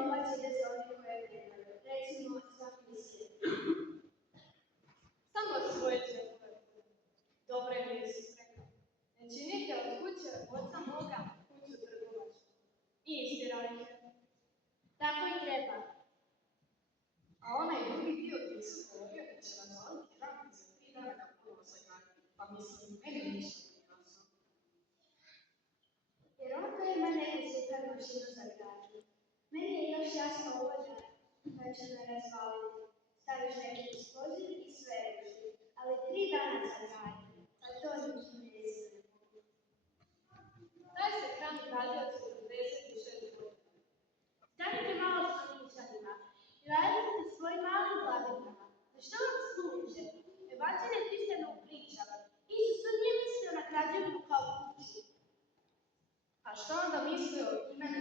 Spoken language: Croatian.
novac ide za one koje nemaju, recimo za misije. Samo svoje džepove. Dobro je Isus rekao. Ne činite od kuće oca moga kuću trgovačku. I istirali ih. Tako i treba. A onaj drugi dio koji su govorio da će razvaliti hram za 3 dana ga ponovo sagraditi. Pa mislim, meni ništa nije jasno. Jer on to ima neku super mašinu za gradnju. Meni je još jasno ovo da će me razvaliti. Staviš neki eksploziv i sve ruši. Ali 3 dana za gradnju. A to ničim ne znam. Taj se hram gradio 46 godina. Stanite malo s paničarima i radite svojim malim glavinama. Na što vam služe? Evanđelje Kristijanu pričava. Isus to nije mislio na građevinu kao kuću. A što onda mislio i mene